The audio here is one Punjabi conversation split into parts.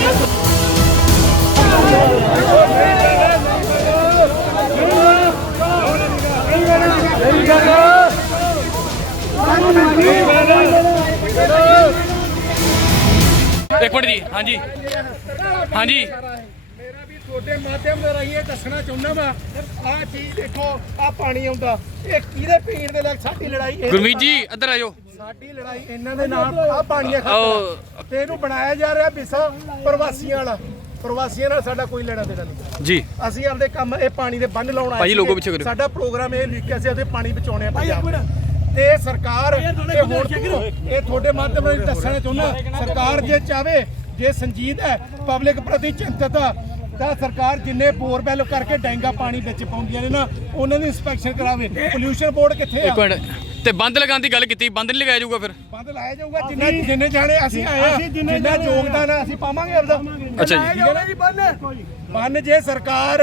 Yes! ਇੱਕ ਮਿੰਟ ਜੀ ਹਾਂਜੀ। ਹਾਂਜੀ। ਮੇਰਾ ਵੀ ਤੁਹਾਡੇ ਮਾਧਿਅਮ ਦੇ ਰਾਹੀਂ ਇਹ ਦੱਸਣਾ ਚਾਹੁੰਦਾ ਵਾ ਆਹ ਚੀਜ਼ ਦੇਖੋ ਆਹ ਪਾਣੀ ਆਉਂਦਾ। ਇਹ ਕਿਹਦੇ ਪੀਣ ਦੇ ਲਈ ਸਾਡੀ ਲੜਾਈ ਇਹ ਗੁਰਮੀਤ ਜੀ ਇੱਧਰ ਆਜੋ ਸਾਡੀ ਲੜਾਈ ਇਹਨਾਂ ਦੇ ਨਾਲ ਆਹ ਪਾਣੀ ਆ ਆਓ। ਤੇ ਇਹਨੂੰ ਬਣਾਇਆ ਜਾ ਰਿਹਾ ਵਿਸਾ ਪ੍ਰਵਾਸੀਆਂ ਵਾਲਾ। ਪ੍ਰਵਾਸੀਆਂ ਨਾਲ ਸਾਡਾ ਕੋਈ ਲੈਣਾ ਦੇਣਾ ਨਹੀਂ। ਜੀ। ਅਸੀਂ ਆਪਦੇ ਕੰਮ ਇਹ ਪਾਣੀ ਦੇ ਬੰਨ ਲਾਉਣ ਆਏ ਭਾਜੀ। ਲੋਗੋ ਪਿੱਛੇ। ਸਾਡਾ ਪ੍ਰੋਗਰਾਮ ਇਹ ਲਿਖਿਆ ਸੀ ਉਹਦੇ ਪਾਣੀ ਬਚਾਉਣੇ ਆ ਪੰਜਾਬ ਦਾ। ਤੇ ਸਰਕਾਰ ਤੋਂ ਇਹ ਤੁਹਾਡੇ ਮਾਧਿਅਮ ਨਾਲ ਦੱਸਣਾ ਚਾਹੁੰਦਾ ਸਰਕਾਰ ਜੇ ਚਾਵੇ ਜੇ ਸੰਜੀਦ ਹੈ ਪਬਲਿਕ ਪ੍ਰਤੀ ਚਿੰਤਤ ਆ ਤਾਂ ਸਰਕਾਰ ਜਿੰਨੇ ਬੋਰਵੈਲ ਕਰਕੇ ਡੈਂਗਾ ਪਾਣੀ ਵਿੱਚ ਪਾਉਂਦੀਆਂ ਨੇ ਨਾ ਉਹਨਾਂ ਦੀ ਇਨਸਪੈਕਸ਼ਨ ਕਰਾਵੇ। ਪੋਲਿਊਸ਼ਨ ਬੋਰਡ ਕਿੱਥੇ ਆ? ਇੱਕ ਮਿੰਟ। ਤੇ ਬੰਦ ਲਗਾਉਣ ਦੀ ਗੱਲ ਕੀਤੀ ਬੰਦ ਨਹੀਂ ਲਗਾਇਆ ਜਾਊਗਾ ਫਿਰ? ਬੰਦ ਲਾਇਆ ਜਾਊਗਾ ਜਿੰਨੇ ਜਿੰਨੇ ਜਾਣੇ ਅਸੀਂ ਆਏ ਆ ਜਿੰਨਾ ਯੋਗਦਾਨ ਆ ਅਸੀਂ ਪਾਵਾਂਗੇ ਆਪਦਾ। ਅੱਛਾ ਜੀ। ਠੀਕ ਹੈ ਨਾ ਜੀ ਬੰਨ। ਬੰਨ ਜੇ ਸਰਕਾਰ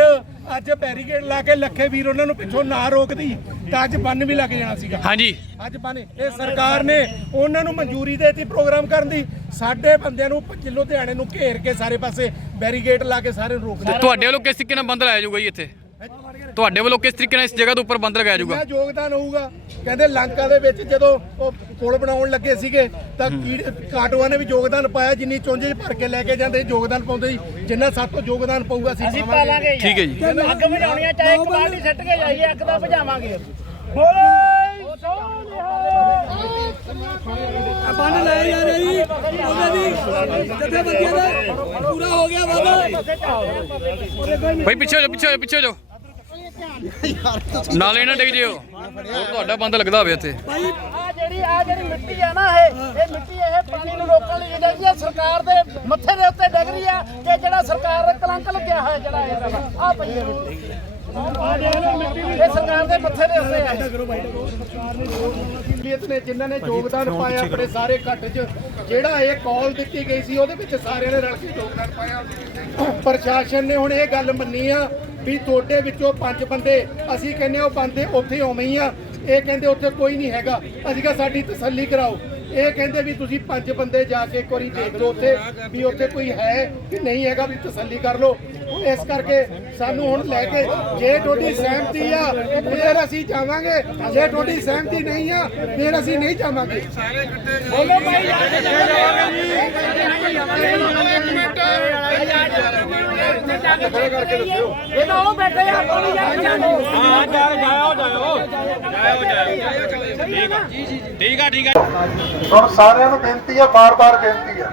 ਅੱਜ ਬੈਰੀਕੇਡ ਲਾ ਕੇ ਲੱਖੇ ਵੀਰ ਉਹਨਾਂ ਨੂੰ ਪਿੱਛੋਂ ਨਾ ਰੋਕਦੀ ਤਾਂ ਅੱਜ ਬੰਨ ਵੀ ਲੱਗ ਜਾਣਾ ਸੀਗਾ। ਹਾਂਜੀ। ਅੱਜ ਬੰਨ। ਇਹ ਸਰਕਾਰ ਨੇ ਉਹਨਾਂ ਨੂੰ ਮਨਜ਼ੂਰੀ ਦੇਤੀ ਪ੍ਰੋਗਰਾਮ ਕਰਨ ਦੀ। ਸਾਡੇ ਬੰਦਿਆਂ ਨੂੰ ਪ- ਲੁਧਿਆਣੇ ਨੂੰ ਘੇਰ ਕੇ ਸਾਰੇ ਪਾਸੇ ਬੈਰੀਕੇਡ ਲਾ ਕੇ ਸਾਰੇ ਨੂੰ ਰੋਕ ਤੇ ਦਿੱਤਾ ਤੁਹਾਡੇ ਵੱਲੋਂ ਕਿਸ ਤਰੀਕੇ ਨਾਲ ਬੰਦ ਲਾਇਆ ਜਾਊਗਾ ਜੀ ਇੱਥੇ? ਤੁਹਾਡੇ ਵੱਲੋਂ ਕਿਸ ਤਰੀਕੇ ਨਾਲ ਇਸ ਜਗ੍ਹਾ ਦੇ ਉੱਪਰ ਬੰਦ ਲਗਾਇਆ ਜਾਊਗਾ? ਯੋਗਦਾਨ ਹੋਊਗਾ ਕਹਿੰਦੇ ਲੰਕਾ ਦੇ ਵਿੱਚ ਜਦੋਂ ਉਹ ਪੁਲ ਬਣਾਉਣ ਲੱਗੇ ਸੀਗੇ ਤਾਂ ਕੀੜ- ਕਾਟੋਆਂ ਨੇ ਵੀ ਯੋਗਦਾਨ ਪਾਇਆ ਜਿੰਨੀ ਚੁੰਝੇ ਭਰ ਕੇ ਲੈ ਕੇ ਜਾਂਦੇ ਯੋਗਦਾਨ ਪਾਉਂਦੇ ਸੀ ਜਿੰਨਾ ਸਭ ਤੋਂ ਯੋਗਦਾਨ ਪਊਗਾ ਅਸੀਂ ਅਸੀਂ ਪਾਵਾਂਗੇ। ਪਾਲਾਂਗੇ ਠੀਕ ਹੈ ਜੀ। ਅੱਗ ਬੁਝਾਉਣੀ ਚਾਹੇ ਇੱਕ ਬਾਲਟੀ ਸੱਟ ਕੇ ਜਾਈਏ ਅੱਗ ਦਾ ਬੁਝਾਵਾਂਗੇ। ਬੋਲੇ ਬੰਨ ਲੈ ਜਾ ਰਹੀ ਉਹਨਾਂ ਦੀ ਜਥੇਬੰਦੀਆਂ ਦਾ ਪੂਰਾ ਹੋ ਗਿਆ ਬਾਬਾ ਭਾਈ ਪਿੱਛੇ ਹੋ ਜਾਓ ਪਿੱਛੇ ਹੋ ਜਾਓ ਪਿੱਛੇ ਹੋ ਜਾਓ। ਨਾਲੇ ਨਾ ਡਿੱਗ ਜਿਓ। ਹੋਰ ਤੁਹਾਡਾ ਬੰਦ ਲੱਗਦਾ ਹੋਵੇ ਇੱਥੇ। ਆ ਜਿਹੜੀ ਆ ਜਿਹੜੀ ਮਿੱਟੀ ਆ ਨਾ ਇਹ ਇਹ ਮਿੱਟੀ ਇਹ ਪਾਣੀ ਨੂੰ ਰੋਕਣ ਲਈ ਜਿਹੜੀ ਹੈ ਸਰਕਾਰ ਦੇ ਮੱਥੇ ਦੇ ਉੱਤੇ ਡਿੱਗ ਰਹੀ ਆ ਕਿ ਜਿਹੜਾ ਸਰਕਾਰ ਦਾ ਕਲੰਕ ਲੱਗਿਆ ਹੋਇਆ ਜਿਹੜਾ ਇਹ ਆ। ਪਈ ਹੈ ਇਹ ਸਰਕਾਰ ਦੇ ਮੱਥੇ ਦੇ ਉੱਤੇ ਆ। ਸ਼ਖਸੀਅਤ ਨੇ ਜਿਨ੍ਹਾਂ ਨੇ ਯੋਗਦਾਨ ਪਾਇਆ ਆਪਣੇ ਸਾਰੇ ਘੱਟ 'ਚ ਜਿਹੜਾ ਇਹ ਕਾਲ ਦਿੱਤੀ ਗਈ ਸੀ ਉਹਦੇ ਵਿੱਚ ਸਾਰਿਆਂ ਨੇ ਰਲ ਕੇ ਯੋਗਦਾਨ ਪਾਇਆ। ਪ੍ਰਸ਼ਾਸਨ ਨੇ ਹੁਣ ਇਹ ਗੱਲ ਮੰਨੀ ਆ ਵੀ ਤੁਹਾਡੇ ਵਿੱਚੋਂ ਪੰਜ ਬੰਦੇ ਅਸੀਂ ਕਹਿੰਦੇ ਉਹ ਬੰਦੇ ਉੱਥੇ ਉਵੇਂ ਹੀ ਆ। ਇਹ ਕਹਿੰਦੇ ਉੱਥੇ ਕੋਈ ਨਹੀਂ ਹੈਗਾ। ਅਸੀਂ ਕਿਹਾ ਸਾਡੀ ਤਸੱਲੀ ਕਰਾਓ। ਇਹ ਕਹਿੰਦੇ ਵੀ ਤੁਸੀਂ ਪੰਜ ਬੰਦੇ ਜਾ ਕੇ ਇੱਕ ਵਾਰੀ ਦੇਖ ਲਓ ਉੱਥੇ ਵੀ ਉੱਥੇ ਕੋਈ ਹੈ ਕਿ ਨਹੀਂ ਹੈਗਾ ਵੀ ਤਸੱਲੀ ਕਰ ਲਓ। ਇਸ ਕਰਕੇ ਸਾਨੂੰ ਹੁਣ ਲੈ ਕੇ ਜੇ ਤੁਹਾਡੀ ਸਹਿਮਤੀ ਆ ਫਿਰ ਅਸੀਂ ਜਾਵਾਂਗੇ। ਜੇ ਤੁਹਾਡੀ ਸਹਿਮਤੀ ਨਹੀਂ ਆ ਫਿਰ ਅਸੀਂ ਨਹੀਂ ਜਾਵਾਂਗੇ। ਬੋਲੋ ਭਾਈ ਇਹ ਤਾਂ ਉਹ ਬੈਠੇ ਆ ਪਾਣੀ ਜਾ ਕੇ ਜਾਣੋ ਹੁਣ ਸਾਰਿਆਂ ਨੂੰ ਬੇਨਤੀ ਹੈ ਬਾਰ-ਬਾਰ ਬੇਨਤੀ ਹੈ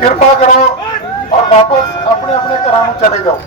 ਕਿਰਪਾ ਕਰੋ। ਔਰ ਵਾਪਸ ਆਪਣੇ ਆਪਣੇ ਘਰਾਂ ਨੂੰ ਚਲੇ ਜਾਓ।